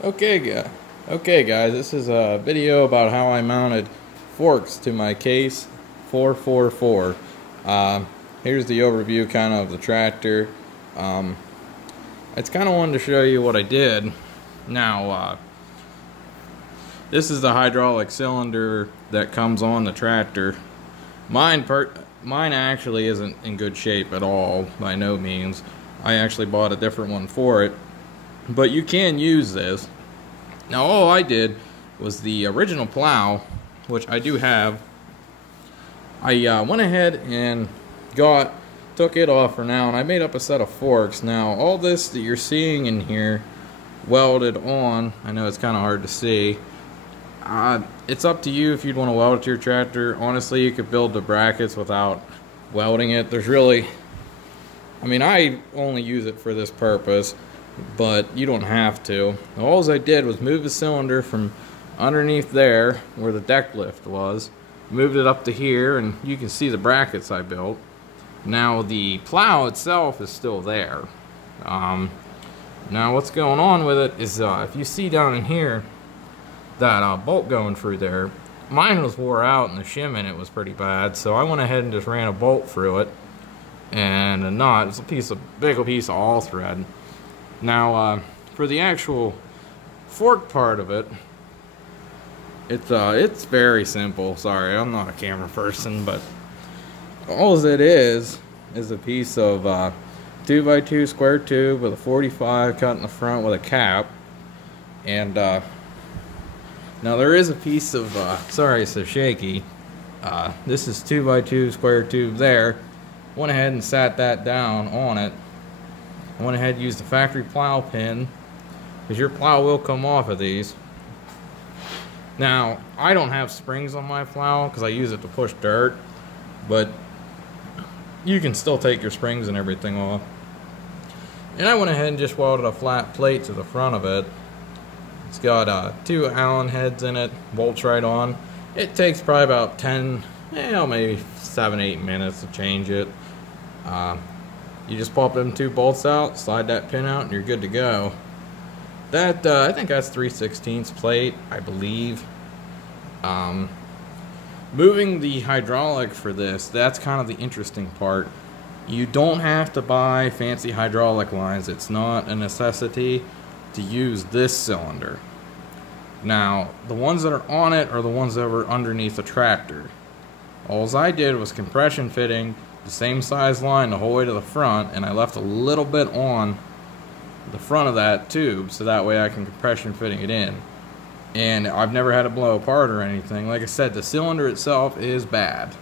Okay, guys, this is a video about how I mounted forks to my Case 444. Here's the overview kind of the tractor. I just kind of wanted to show you what I did. Now, this is the hydraulic cylinder that comes on the tractor. Mine actually isn't in good shape at all, by no means. I actually bought a different one for it. But you can use this. Now all I did was the original plow, which I do have. I went ahead and took it off for now, and I made up a set of forks. Now all this that you're seeing in here welded on, I know it's kind of hard to see. It's up to you if you'd want to weld it to your tractor. Honestly, you could build the brackets without welding it. I only use it for this purpose, but you don't have to. All I did was move the cylinder from underneath there where the deck lift was, moved it up to here, and you can see the brackets I built. Now the plow itself is still there. Now what's going on with it is if you see down in here that bolt going through there, mine was wore out and the shim in it was pretty bad, so I went ahead and just ran a bolt through it and a nut. It's a big piece of all thread. Now, for the actual fork part of it, it's very simple. Sorry, I'm not a camera person, but all it is a piece of 2x2 square tube with a 45 cut in the front with a cap. And now there is a piece of sorry, it's so shaky. This is 2x2 square tube there. Went ahead and sat that down on it. I went ahead and used the factory plow pin, because your plow will come off of these. Now, I don't have springs on my plow because I use it to push dirt, but you can still take your springs and everything off. And I went ahead and just welded a flat plate to the front of it. It's got 2 Allen heads in it, bolts right on. It takes probably about 10, maybe 7-8 minutes to change it. You just pop them 2 bolts out, slide that pin out, and you're good to go. That I think that's 3/16 plate, I believe. Moving the hydraulic for this, that's kind of the interesting part. You don't have to buy fancy hydraulic lines. It's not a necessity to use this cylinder. Now, the ones that are on it are the ones that were underneath the tractor. All I did was compression fitting the same size line the whole way to the front, and I left a little bit on the front of that tube so that way I can compression fitting it in. And I've never had it blow apart or anything. Like I said, the cylinder itself is bad,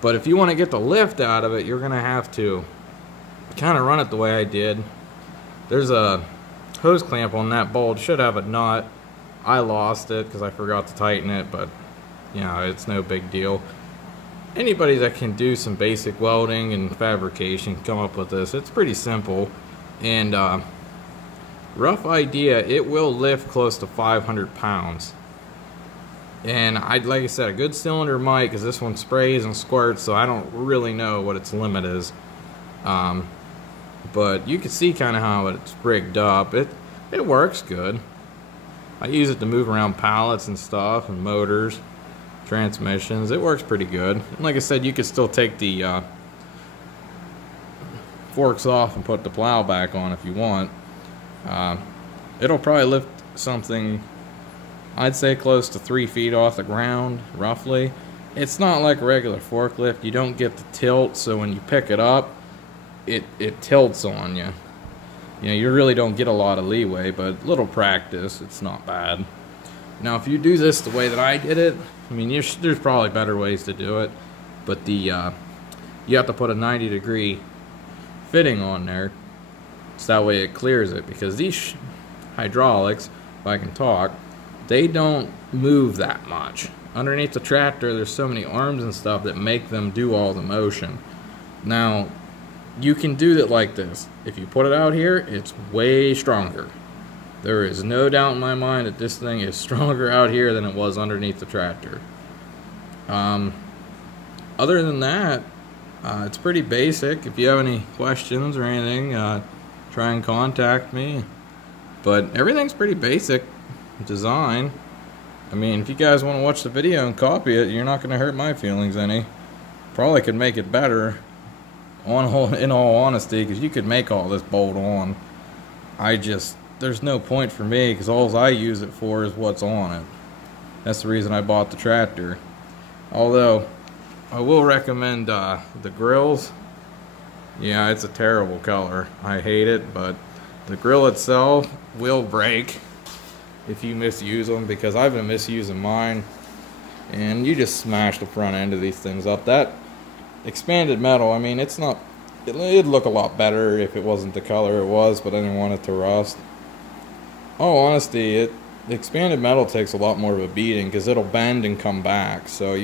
but if you want to get the lift out of it, you're gonna have to kind of run it the way I did. There's a hose clamp on that bolt. Should have a nut. I lost it because I forgot to tighten it, but it's no big deal. Anybody that can do some basic welding and fabrication come up with this. It's pretty simple, and rough idea, it will lift close to 500 pounds. And like I said, a good cylinder might, because this one sprays and squirts, so I don't really know what its limit is. But you can see kind of how it's rigged up. It works good. I use it to move around pallets and stuff, and motors, transmissions. It works pretty good. And like I said, you could still take the forks off and put the plow back on if you want. It'll probably lift something, I'd say close to 3 feet off the ground, roughly. It's not like a regular forklift. You don't get the tilt, so when you pick it up, it tilts on you. You really don't get a lot of leeway, but little practice, it's not bad. Now, if you do this the way that I did it, there's probably better ways to do it, but you have to put a 90-degree fitting on there, so that way it clears it, because these hydraulics, if I can talk, they don't move that much. Underneath the tractor, there's so many arms and stuff that make them do all the motion. Now, you can do it like this. If you put it out here, it's way stronger. There is no doubt in my mind that this thing is stronger out here than it was underneath the tractor. Other than that, it's pretty basic. If you have any questions or anything, try and contact me. But everything's pretty basic design. I mean, if you guys want to watch the video and copy it, you're not going to hurt my feelings any. Probably could make it better, in all honesty, because you could make all this bolt on. There's no point for me, because all I use it for is what's on it. That's the reason I bought the tractor. Although, I will recommend the grills. Yeah, it's a terrible color. I hate it, but the grill itself will break if you misuse them, because I've been misusing mine, and you just smash the front end of these things up. That expanded metal, I mean, it'd look a lot better if it wasn't the color it was, but I didn't want it to rust. Oh, honesty, the expanded metal takes a lot more of a beating, because it'll bend and come back, so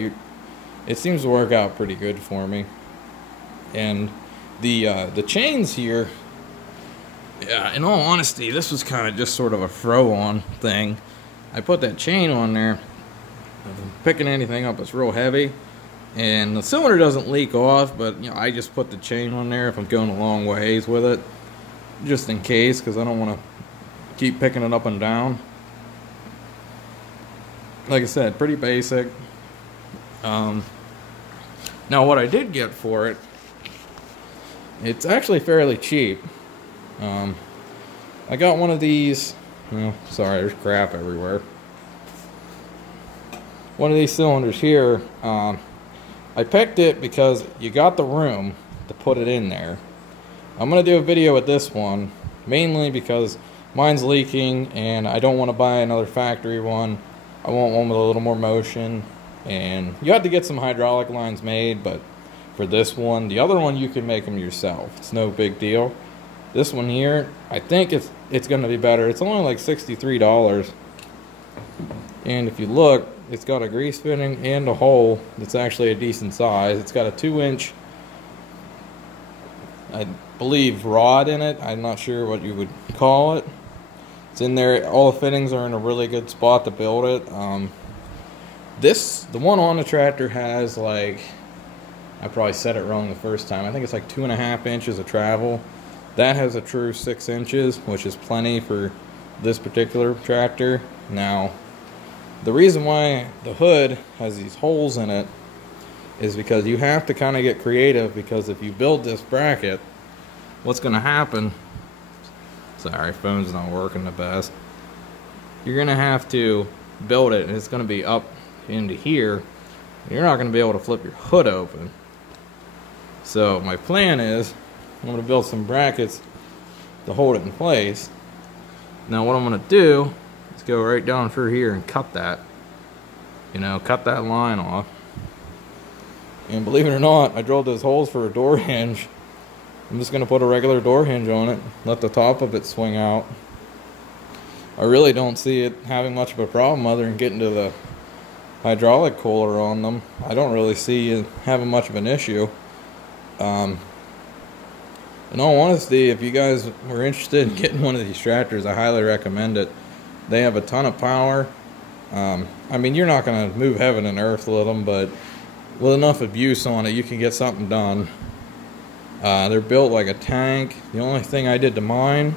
it seems to work out pretty good for me. And the chains here, yeah, in all honesty, this was kind of just sort of a throw-on thing. I put that chain on there, picking anything up that's real heavy, and the cylinder doesn't leak off, but I just put the chain on there if I'm going a long ways with it, just in case, because I don't want to keep picking it up and down. Like I said, pretty basic. Now what I did get for it, it's actually fairly cheap. I got one of these, sorry, there's crap everywhere. One of these cylinders here, I picked it because you got the room to put it in there. I'm going to do a video with this one, mainly because mine's leaking and I don't want to buy another factory one. I want one with a little more motion, and you have to get some hydraulic lines made, but for this one, the other one you can make them yourself. It's no big deal. This one here, I think it's going to be better. It's only like $63. And if you look, it's got a grease fitting and a hole that's actually a decent size. It's got a 2-inch, I believe, rod in it. I'm not sure what you would call it. It's in there. All the fittings are in a really good spot to build it. The one on the tractor has, like, I probably said it wrong the first time. I think it's like 2.5 inches of travel. That has a true 6 inches, which is plenty for this particular tractor. Now, the reason why the hood has these holes in it is because you have to kind of get creative, because if you build this bracket, what's going to happen, sorry, phone's not working the best, you're going to have to build it, and it's going to be up into here. You're not going to be able to flip your hood open. So my plan is I'm going to build some brackets to hold it in place. Now what I'm going to do is go right down through here and cut that. Cut that line off. And believe it or not, I drilled those holes for a door hinge. I'm just going to put a regular door hinge on it, let the top of it swing out. I really don't see it having much of a problem other than getting to the hydraulic cooler on them. I don't really see it having much of an issue. In all honesty, if you guys were interested in getting one of these tractors, I highly recommend it. They have a ton of power. I mean, you're not going to move heaven and earth with them, but with enough abuse on it, you can get something done. They're built like a tank. The only thing I did to mine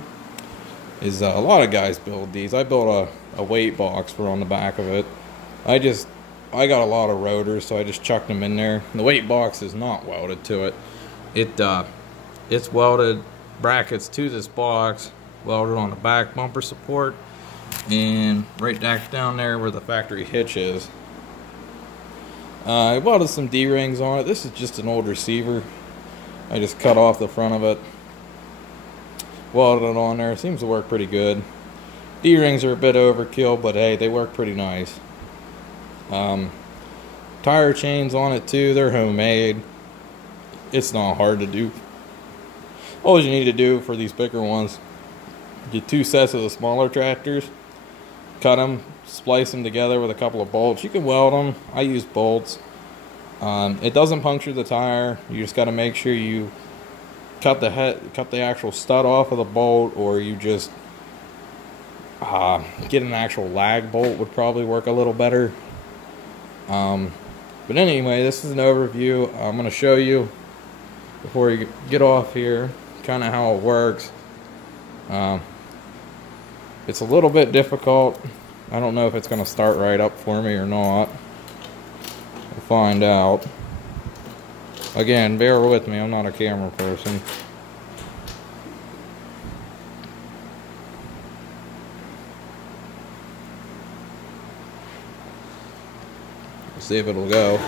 is a lot of guys build these. I built a weight box for on the back of it. I got a lot of rotors, so I just chucked them in there. The weight box is not welded to it. It's welded brackets to this box, welded on the back bumper support, and right back down there where the factory hitch is. I welded some D-rings on it. This is just an old receiver. I just cut off the front of it, welded it on there. Seems to work pretty good. D-rings are a bit overkill, but hey, they work pretty nice. Tire chains on it too, they're homemade. It's not hard to do. All you need to do for these bigger ones, get 2 sets of the smaller tractors, cut them, splice them together with a couple of bolts. You can weld them. I use bolts. It doesn't puncture the tire. You just got to make sure you cut the actual stud off of the bolt, or you just get an actual lag bolt would probably work a little better. But anyway, this is an overview. I'm going to show you before you get off here kind of how it works. It's a little bit difficult. I don't know if it's going to start right up for me or not. We'll find out. Again, bear with me, I'm not a camera person. Let's see if it'll go.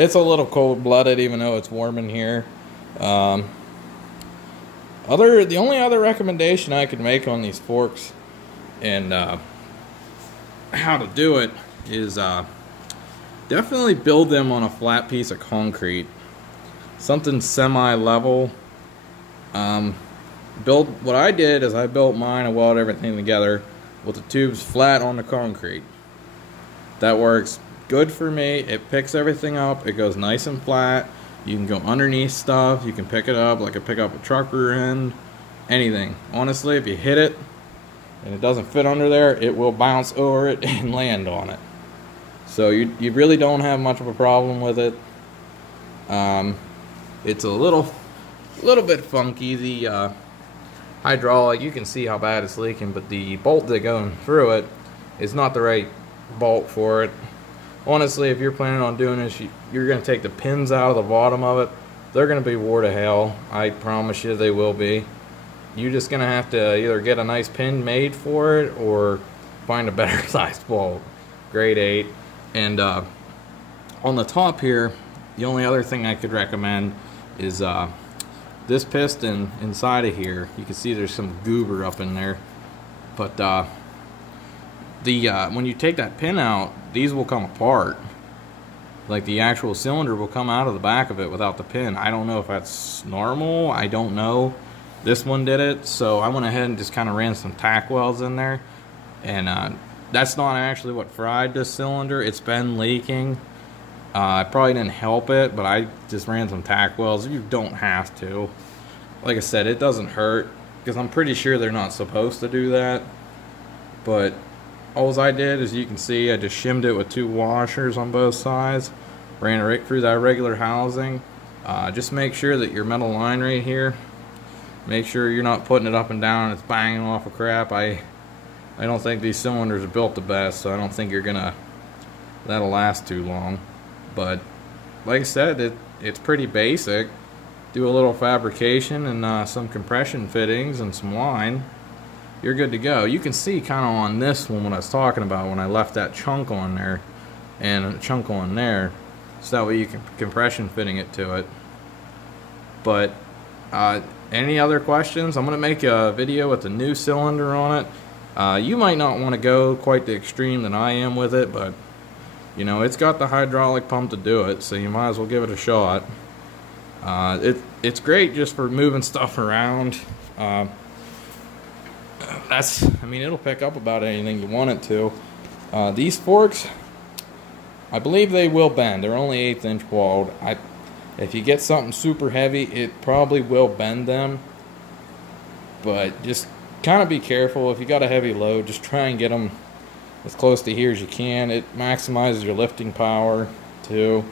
It's a little cold-blooded, even though it's warm in here. The only other recommendation I could make on these forks and how to do it is definitely build them on a flat piece of concrete, something semi-level. What I did is I built mine and welded everything together with the tubes flat on the concrete. That works good for me. It picks everything up. It goes nice and flat. You can go underneath stuff. You can pick it up like I pick up a truck rear end. Anything. Honestly, if you hit it and it doesn't fit under there, it will bounce over it and land on it. So you really don't have much of a problem with it. It's a little bit funky. The hydraulic, you can see how bad it's leaking, but the bolt that goes through it is not the right bolt for it. Honestly, if you're planning on doing this, you're going to take the pins out of the bottom of it. They're going to be wore to hell. I promise you they will be. You're just going to have to either get a nice pin made for it or find a better sized bolt. Grade 8. And on the top here, the only other thing I could recommend is this piston inside of here. You can see there's some goober up in there. But when you take that pin out, these will come apart. Like the actual cylinder will come out of the back of it without the pin. I don't know if that's normal. I don't know. This one did it, so I went ahead and just kind of ran some tack welds in there. And that's not actually what fried this cylinder. It's been leaking. I probably didn't help it, but I just ran some tack welds. You don't have to. Like I said, it doesn't hurt because I'm pretty sure they're not supposed to do that. But all I did, as you can see, I just shimmed it with 2 washers on both sides, ran it right through that regular housing. Just make sure that your metal line right here, make sure you're not putting it up and down and it's banging off of crap. I don't think these cylinders are built the best, so I don't think that'll last too long. But like I said, it's pretty basic. Do a little fabrication and some compression fittings and some line. You're good to go. You can see kind of on this one what I was talking about when I left that chunk on there and a chunk on there, so that way you can compression fitting it to it. But any other questions? I'm going to make a video with the new cylinder on it. You might not want to go quite the extreme that I am with it, but you know, it's got the hydraulic pump to do it, so you might as well give it a shot. It's great just for moving stuff around. I mean, it'll pick up about anything you want it to. These forks, I believe they will bend. They're only 1/8 inch walled. If you get something super heavy, it probably will bend them. But just kind of be careful. If you got a heavy load, just try and get them as close to here as you can. It maximizes your lifting power too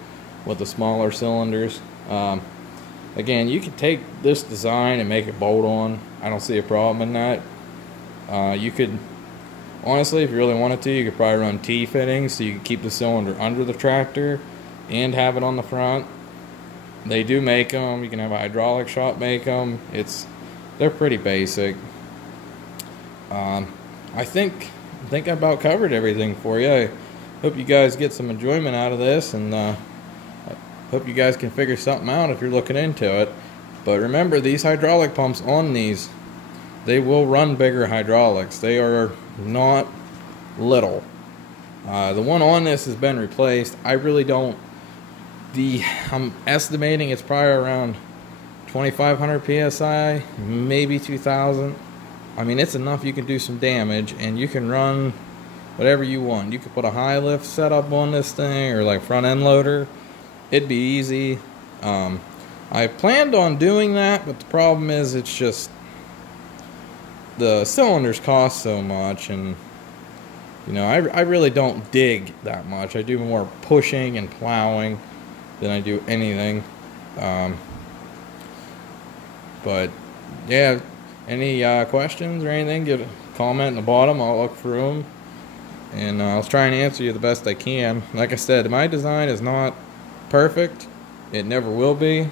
with the smaller cylinders. Again, you can take this design and make it bolt on. I don't see a problem in that. You could, honestly, if you really wanted to, you could probably run T-fittings so you can keep the cylinder under the tractor and have it on the front. They do make them. You can have a hydraulic shop make them. They're pretty basic. I think I about covered everything for you. I hope you guys get some enjoyment out of this, and I hope you guys can figure something out if you're looking into it. But remember, these hydraulic pumps on these, they will run bigger hydraulics. They are not little. The one on this has been replaced. I really don't. I'm estimating it's probably around 2,500 psi, maybe 2,000. I mean, it's enough you can do some damage, and you can run whatever you want. You could put a high lift setup on this thing, or like front end loader. It'd be easy. I planned on doing that, but the problem is it's just the cylinders cost so much, and you know, I really don't dig that much. I do more pushing and plowing than I do anything. But yeah, any questions or anything, give a comment in the bottom. I'll look through them, and I'll try and answer you the best I can. Like I said, my design is not perfect. It never will be.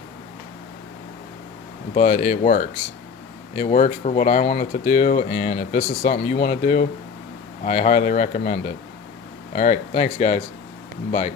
But it works. It works for what I want it to do, and if this is something you want to do, I highly recommend it. Alright, thanks guys. Bye.